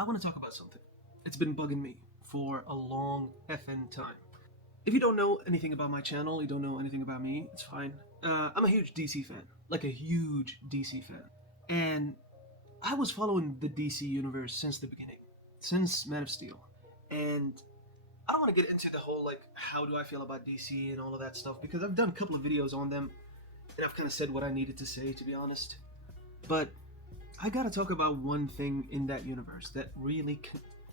I want to talk about something. It's been bugging me for a long effing time. If you don't know anything about my channel, you don't know anything about me, it's fine. I'm a huge DC fan, like a huge DC fan. And I was following the DC universe since the beginning, since Man of Steel. And I don't want to get into the whole, like, how do I feel about DC and all of that stuff, because I've done a couple of videos on them, and I've kind of said what I needed to say, to be honest. But I gotta talk about one thing in that universe that really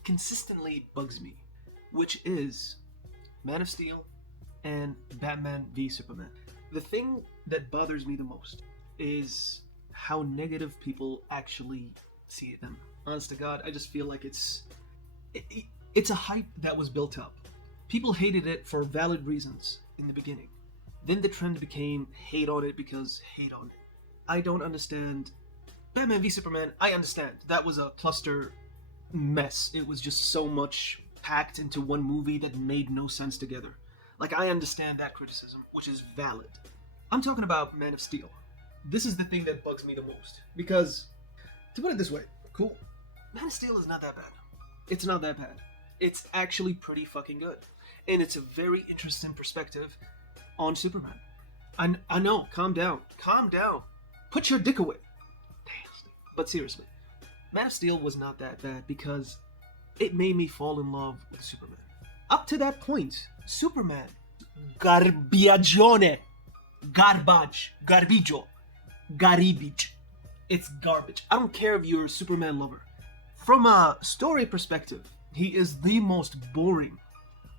consistently bugs me, which is Man of Steel and Batman v Superman. The thing that bothers me the most is how negative people actually see them. Honest to God, I just feel like it's a hype that was built up. People hated it for valid reasons in the beginning. Then the trend became hate on it because hate on it. I don't understand. Batman v Superman, I understand. That was a cluster mess. It was just so much packed into one movie that made no sense together. Like, I understand that criticism, which is valid. I'm talking about Man of Steel. This is the thing that bugs me the most. Because, to put it this way, cool. Man of Steel is not that bad. It's not that bad. It's actually pretty fucking good. And it's a very interesting perspective on Superman. I know, calm down. Calm down. Put your dick away. But seriously, Man of Steel was not that bad because it made me fall in love with Superman. Up to that point, Superman, garbagione, garbage, garbijo, garbage. It's garbage. I don't care if you're a Superman lover. From a story perspective, he is the most boring,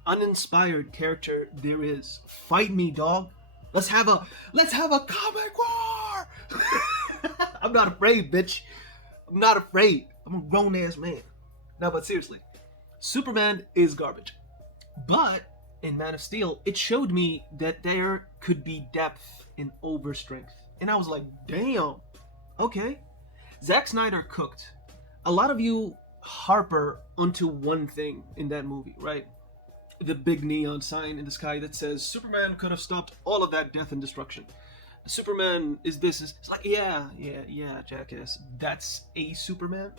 uninspired character there is. Fight me, dog. Let's have a comic war. I'm not afraid, bitch. I'm not afraid. I'm a grown ass man. No, but seriously, Superman is garbage. But in Man of Steel, it showed me that there could be depth in overstrength. And I was like, damn, okay. Zack Snyder cooked. A lot of you harper onto one thing in that movie, right? The big neon sign in the sky that says Superman could have stopped all of that death and destruction. Superman is this. It's like, yeah, jackass. That's a Superman,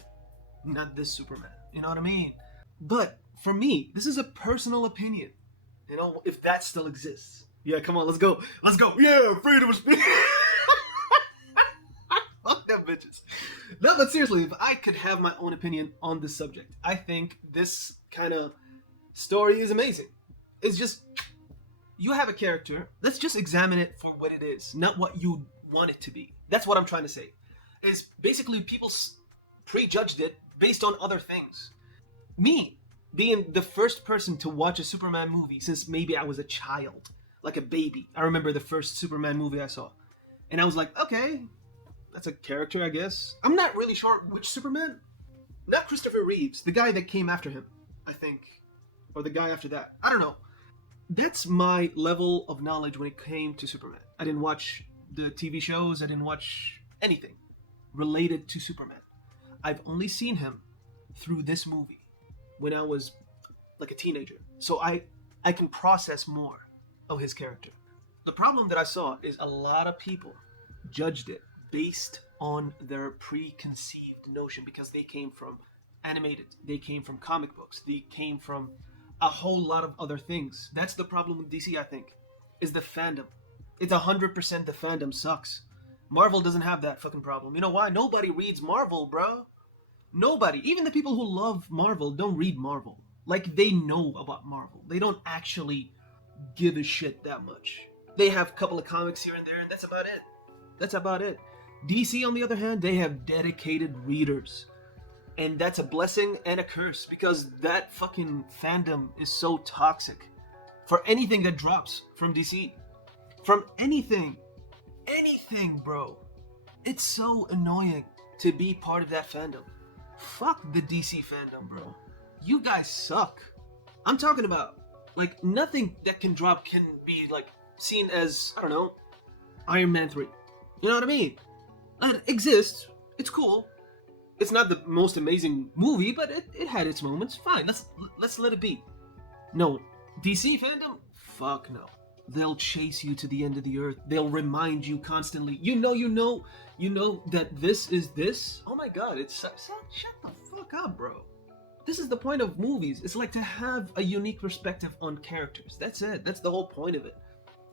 not this Superman. You know what I mean? But for me, this is a personal opinion. You know, if that still exists. Yeah, come on, let's go. Let's go. Yeah, freedom of speech. Fuck them bitches. No, but seriously, if I could have my own opinion on this subject, I think this kind of story is amazing. It's just, you have a character, let's just examine it for what it is, not what you want it to be. That's what I'm trying to say. Is basically people prejudged it based on other things. Me, being the first person to watch a Superman movie since maybe I was a child, like a baby. I remember the first Superman movie I saw. And I was like, okay, that's a character, I guess. I'm not really sure which Superman. Not Christopher Reeves, the guy that came after him, I think. Or the guy after that. I don't know. That's my level of knowledge when it came to Superman. I didn't watch the TV shows. I didn't watch anything related to Superman. I've only seen him through this movie when I was like a teenager. So I can process more of his character. The problem that I saw is a lot of people judged it based on their preconceived notion because they came from animated, they came from comic books, they came from a whole lot of other things. That's the problem with DC, I think, is the fandom. It's 100% the fandom sucks. Marvel doesn't have that fucking problem. You know why? Nobody reads Marvel, bro. Nobody. Even the people who love Marvel don't read Marvel. Like, they know about Marvel. They don't actually give a shit that much. They have a couple of comics here and there, and that's about it. That's about it. DC, on the other hand, they have dedicated readers. And that's a blessing and a curse because that fucking fandom is so toxic. For anything that drops from DC. From anything. Anything, bro. It's so annoying to be part of that fandom. Fuck the DC fandom, bro. You guys suck. I'm talking about, like, nothing that can drop can be, like, seen as, I don't know, Iron Man 3. You know what I mean? It exists. It's cool. It's not the most amazing movie, but it had its moments. Fine, let's let it be. No, DC fandom? Fuck no. They'll chase you to the end of the earth. They'll remind you constantly. You know that this is this. Oh my god, shut the fuck up, bro. This is the point of movies. It's like to have a unique perspective on characters. That's it. That's the whole point of it.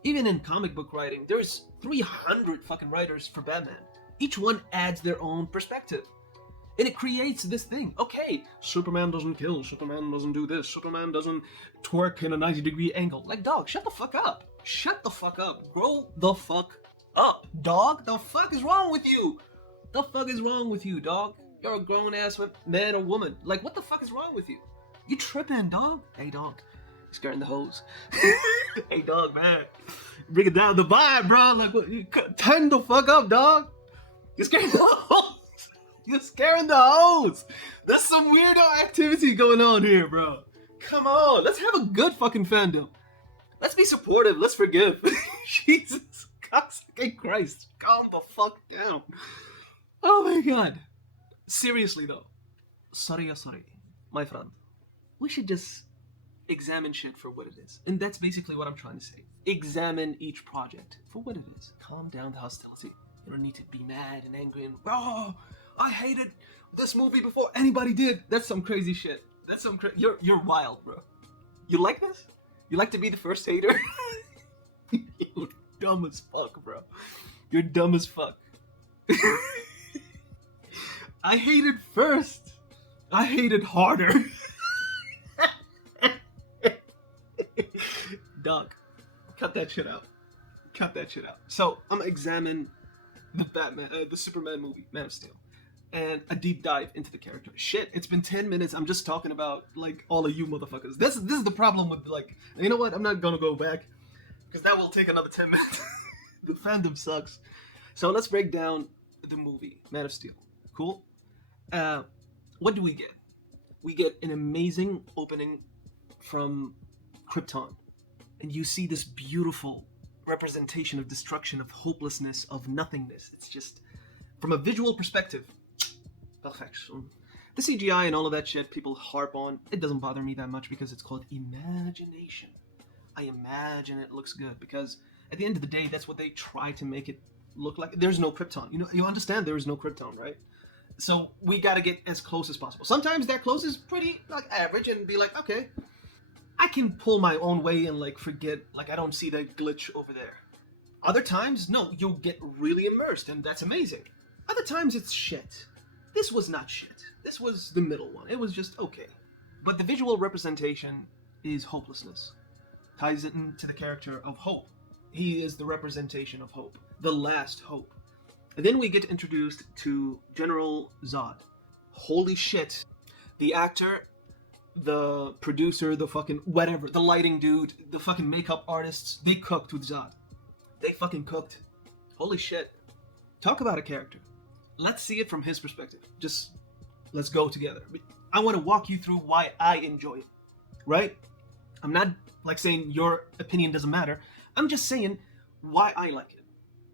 Even in comic book writing, there's 300 fucking writers for Batman. Each one adds their own perspective. And it creates this thing. Okay, Superman doesn't kill, Superman doesn't do this, Superman doesn't twerk in a 90-degree angle. Like, dog, shut the fuck up. Shut the fuck up. Grow the fuck up, dog. The fuck is wrong with you? The fuck is wrong with you, dog? You're a grown ass man or woman. Like, what the fuck is wrong with you? You tripping, dog? Hey, dog. Scaring the hose. Hey, dog, man. Bring it down the vibe, bro. Like, what? Turn the fuck up, dog. You're scaring the hose. You're scaring the hose. There's some weirdo activity going on here, bro. Come on. Let's have a good fucking fandom. Let's be supportive. Let's forgive. Jesus fucking Christ. Calm the fuck down. Oh my god. Seriously, though. Sorry, my friend. We should just examine shit for what it is. And that's basically what I'm trying to say. Examine each project for what it is. Calm down the hostility. You don't need to be mad and angry and, oh, I hated this movie before anybody did. That's some crazy shit. That's some you're wild, bro. You like this? You like to be the first hater? You're dumb as fuck, bro. You're dumb as fuck. I hated first. I hated harder. Dog, cut that shit out. Cut that shit out. So I'm gonna examine the Superman movie, Man of Steel, and a deep dive into the character. Shit, it's been 10 minutes. I'm just talking about like all of you motherfuckers. This is the problem with like. You know what? I'm not gonna go back because that will take another 10 minutes. The fandom sucks. So let's break down the movie, Man of Steel. Cool. What do we get? We get an amazing opening from Krypton, and you see this beautiful representation of destruction, of hopelessness, of nothingness. It's just, from a visual perspective, perfection. The CGI and all of that shit people harp on, it doesn't bother me that much because it's called imagination. I imagine it looks good because at the end of the day, that's what they try to make it look like. There's no Krypton. You understand there is no Krypton, right? So we gotta get as close as possible. Sometimes that close is pretty like average and be like, okay, I can pull my own way and like forget, like I don't see that glitch over there. Other times, no, you'll get really immersed and that's amazing. Other times it's shit. This was not shit. This was the middle one. It was just okay. But the visual representation is hopelessness. Ties it into the character of Hope. He is the representation of hope. The last hope. And then we get introduced to General Zod. Holy shit. The actor, the producer, the fucking whatever, the lighting dude, the fucking makeup artists, they cooked with Zod. They fucking cooked. Holy shit. Talk about a character. Let's see it from his perspective. Just, let's go together. I want to walk you through why I enjoy it. Right? I'm not like saying your opinion doesn't matter. I'm just saying why I like it.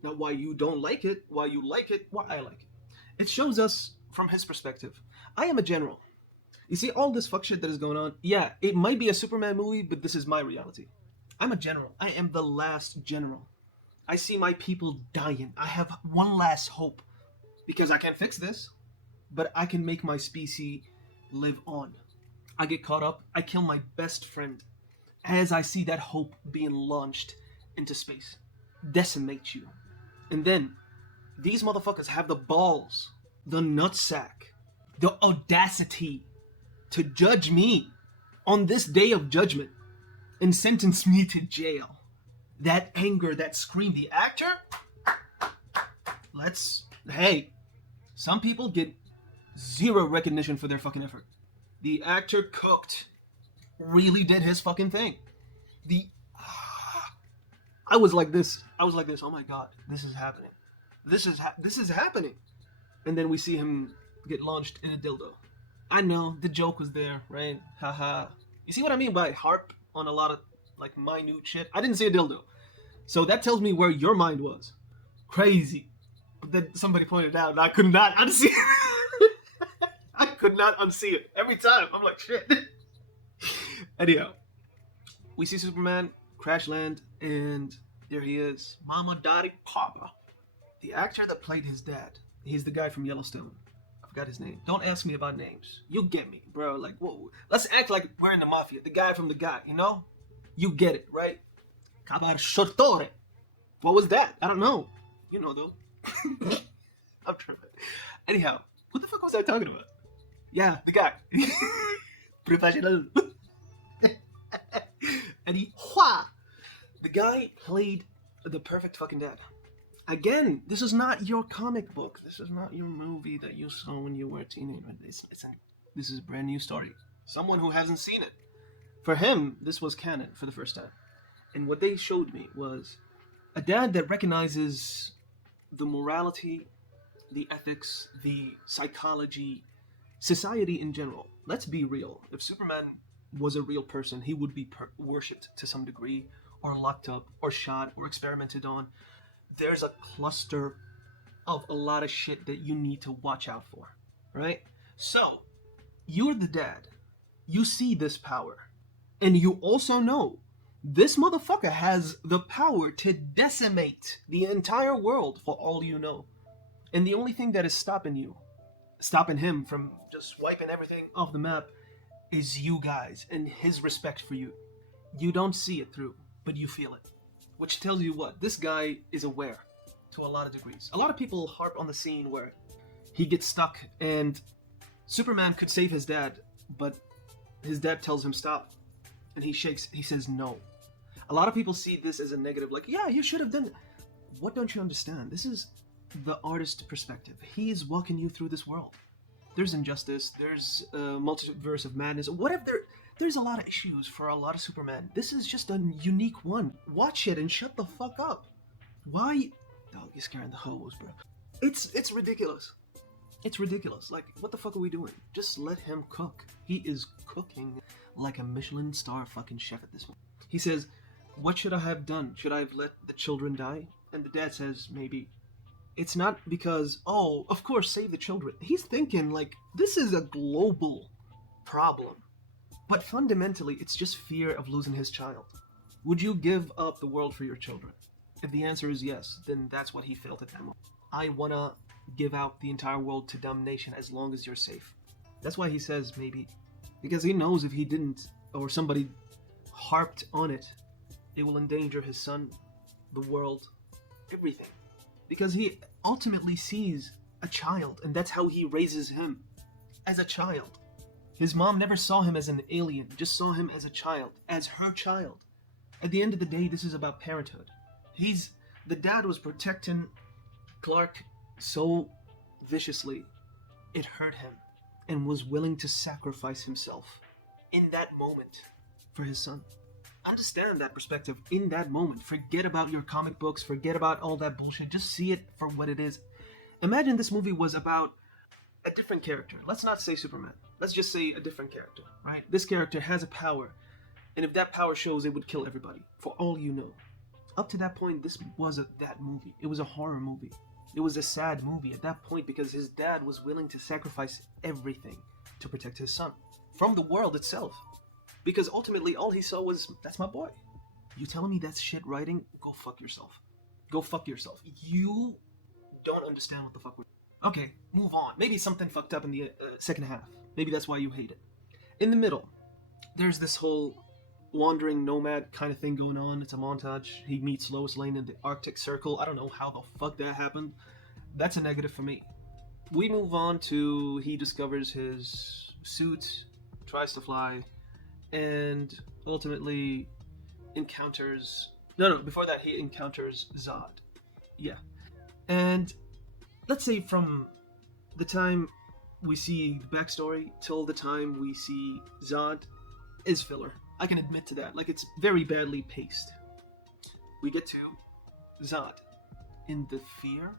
Not why you don't like it, why you like it, why I like it. It shows us from his perspective. I am a general. You see all this fuck shit that is going on? Yeah, it might be a Superman movie, but this is my reality. I'm a general. I am the last general. I see my people dying. I have one last hope. Because I can't fix this, but I can make my species live on. I get caught up. I kill my best friend as I see that hope being launched into space. Decimate you. And then, these motherfuckers have the balls, the nutsack, the audacity to judge me on this day of judgment and sentence me to jail. That anger, that scream, the actor, hey, some people get zero recognition for their fucking effort. The actor cooked, really did his fucking thing. I was like this. Oh my god, this is happening. This is happening. And then we see him get launched in a dildo. I know, the joke was there, right? Haha. You see what I mean by harp on a lot of, like, minute shit? I didn't see a dildo. So that tells me where your mind was. Crazy. But then somebody pointed out, and I could not unsee it. I could not unsee it. Every time. I'm like, shit. Anyhow. We see Superman crash land, and there he is. Mama, Daddy, Papa. The actor that played his dad, he's the guy from Yellowstone. I forgot his name. Don't ask me about names. You get me, bro. Like, whoa. Let's act like we're in the mafia. The guy from the guy, you know? You get it, right? Cabarsciatore. What was that? I don't know. You know, though. I'm tripping. Anyhow, what the fuck was I talking about? Yeah, the guy. Professional. Eddie Hua. The guy played the perfect fucking dad. Again, this is not your comic book. This is not your movie that you saw when you were a teenager. This is a brand new story. Someone who hasn't seen it. For him, this was canon for the first time. And what they showed me was a dad that recognizes the morality, the ethics, the psychology, society in general. Let's be real. If Superman was a real person, he would be worshipped to some degree, or locked up, or shot, or experimented on. There's a cluster of a lot of shit that you need to watch out for, right? So, you're the dad. You see this power. And you also know this motherfucker has the power to decimate the entire world for all you know. And the only thing that is stopping him from just wiping everything off the map, is you guys and his respect for you. You don't see it through, but you feel it. Which tells you what? This guy is aware to a lot of degrees. A lot of people harp on the scene where he gets stuck and Superman could save his dad, but his dad tells him stop. And he says no. A lot of people see this as a negative, like, yeah, you should have done it. What don't you understand? This is the artist perspective. He is walking you through this world. There's injustice, there's a multiverse of madness, whatever. There's a lot of issues for a lot of Superman. This is just a unique one. Watch it and shut the fuck up. Why? Dog, you're scaring the hoes, bro. It's ridiculous. It's ridiculous. Like, what the fuck are we doing? Just let him cook. He is cooking like a Michelin star fucking chef at this point. He says, what should I have done? Should I have let the children die? And the dad says, maybe. It's not because, oh, of course, save the children. He's thinking, like, this is a global problem. But fundamentally, it's just fear of losing his child. Would you give up the world for your children? If the answer is yes, then that's what he felt at that moment. I wanna give out the entire world to damnation as long as you're safe. That's why he says maybe. Because he knows if he didn't, or somebody harped on it, it will endanger his son, the world, everything. Because he ultimately sees a child, and that's how he raises him, as a child. His mom never saw him as an alien, just saw him as a child, as her child. At the end of the day, this is about parenthood. The dad was protecting Clark so viciously, it hurt him, and was willing to sacrifice himself in that moment for his son. Understand that perspective in that moment. Forget about your comic books, forget about all that bullshit, just see it for what it is. Imagine this movie was about a different character. Let's not say Superman. Let's just say a different character, right? This character has a power, and if that power shows, it would kill everybody, for all you know. Up to that point, this wasn't that movie. It was a horror movie. It was a sad movie at that point because his dad was willing to sacrifice everything to protect his son from the world itself. Because ultimately, all he saw was, that's my boy. You telling me that's shit writing? Go fuck yourself. Go fuck yourself. You don't understand what the fuck we're... Okay, move on. Maybe something fucked up in the second half. Maybe that's why you hate it. In the middle, there's this whole wandering nomad kind of thing going on. It's a montage. He meets Lois Lane in the Arctic Circle. I don't know how the fuck that happened. That's a negative for me. We move on to he discovers his suit, tries to fly, and ultimately encounters... No, before that he encounters Zod. Yeah. And let's say from the time we see the backstory till the time we see Zod is filler. I can admit to that. Like, it's very badly paced. We get to Zod. In the fear,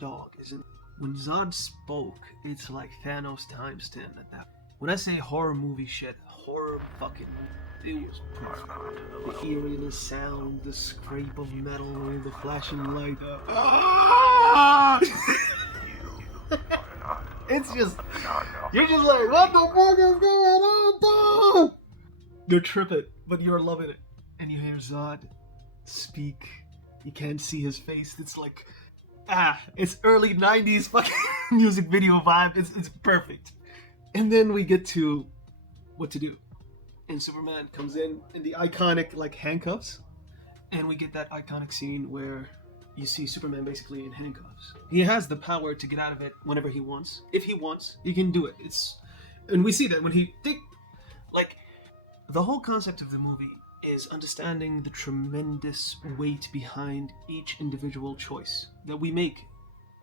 dog isn't... When Zod spoke, it's like Thanos times 10 at that. When I say horror movie shit, horror fucking... It was perfect. The eeriness sound, the scrape of metal, the flashing light. It's just... You're just like, what the fuck is going on, dog? You're tripping, but you're loving it. And you hear Zod speak. You can't see his face. It's like, it's early 90s fucking music video vibe. It's perfect. And then we get to what to do. And Superman comes in the iconic like handcuffs. And we get that iconic scene where you see Superman basically in handcuffs. He has the power to get out of it whenever he wants. If he wants, he can do it. And we see that when he think like the whole concept of the movie is understanding the tremendous weight behind each individual choice that we make.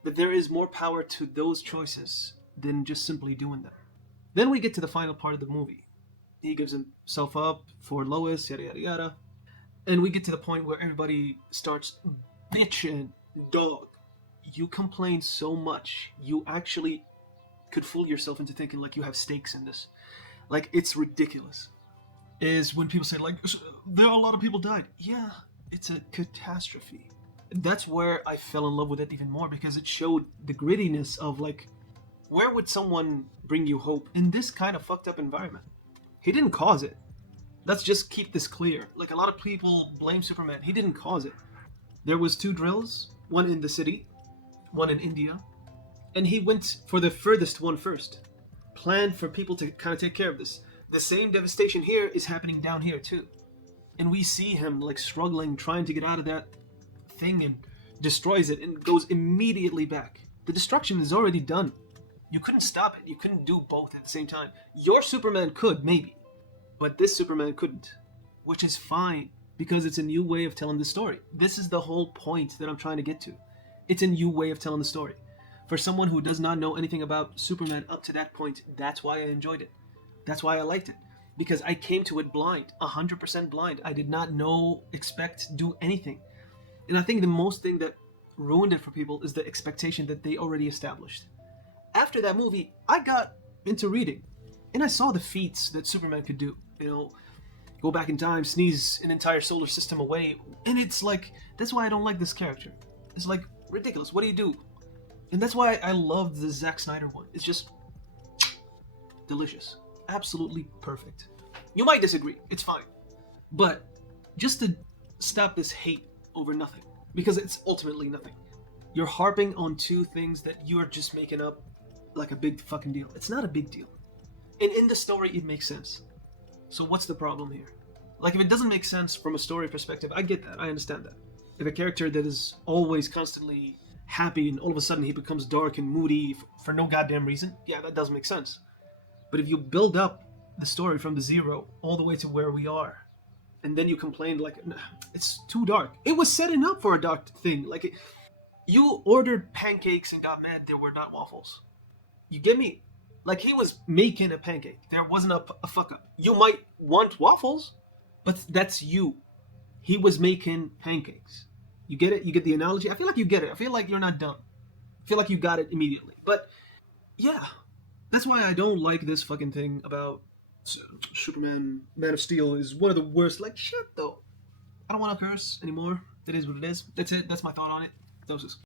That there is more power to those choices than just simply doing them. Then we get to the final part of the movie. He gives himself up for Lois, yada yada yada. And we get to the point where everybody starts bitching. Dog, you complain so much, you actually could fool yourself into thinking like you have stakes in this. Like, it's ridiculous. Is when people say, like, there are a lot of people died. Yeah, it's a catastrophe. That's where I fell in love with it even more, because it showed the grittiness of, like, where would someone bring you hope in this kind of fucked up environment? He didn't cause it. Let's just keep this clear. Like, a lot of people blame Superman. He didn't cause it. There was 2 drills, one in the city, one in India, and he went for the furthest one first. Planned for people to kind of take care of this. The same devastation here is happening down here too. And we see him like struggling, trying to get out of that thing, and destroys it and goes immediately back. The destruction is already done. You couldn't stop it. You couldn't do both at the same time. Your Superman could, maybe. But this Superman couldn't. Which is fine, because it's a new way of telling the story. This is the whole point that I'm trying to get to. It's a new way of telling the story. For someone who does not know anything about Superman up to that point, that's why I enjoyed it. That's why I liked it. Because I came to it blind, 100% blind. I did not know, expect, do anything. And I think the most thing that ruined it for people is the expectation that they already established. After that movie, I got into reading. And I saw the feats that Superman could do. You know, go back in time, sneeze an entire solar system away. And it's like, that's why I don't like this character. It's like, ridiculous. What do you do? And that's why I loved the Zack Snyder one. It's just delicious. Absolutely perfect. You might disagree. It's fine. But just to stop this hate over nothing, because it's ultimately nothing. You're harping on 2 things that you're just making up like a big fucking deal. It's not a big deal. And in the story, it makes sense. So what's the problem here? Like, if it doesn't make sense from a story perspective, I get that. I understand that. If a character that is always constantly happy and all of a sudden he becomes dark and moody for no goddamn reason, yeah, that does make sense. But if you build up the story from the 0 all the way to where we are, and then you complain like, it's too dark. It was setting up for a dark thing. Like, you ordered pancakes and got mad there were not waffles. You get me? Like, he was making a pancake. There wasn't a fuck up. You might want waffles, but that's you. He was making pancakes. You get it? You get the analogy? I feel like you get it. I feel like you're not dumb. I feel like you got it immediately. But, yeah. That's why I don't like this fucking thing about Superman, Man of Steel is one of the worst. Like, shit, though. I don't want to curse anymore. It is what it is. That's it. That's my thought on it. Doses.